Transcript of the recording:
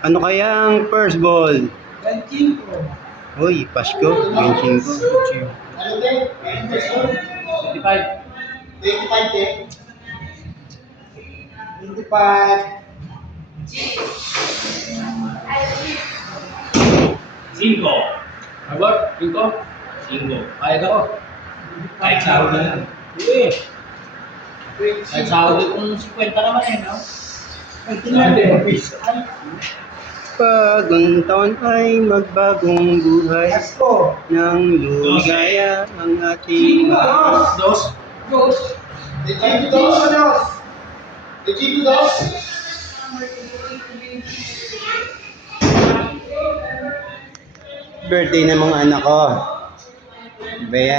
Ano kaya ang first ball? 25. Uy, Pasko, 25. 5. Agor, 5. 5. Kaya ako. Kahit sahod na lang. Hindi. Kahit sahod kung 50 naman eh, no? 29 piso. Pag ang taon ay magbagong buhay ng lumigaya ang ating Dos. birthday ng mga anak ko. Ba yan?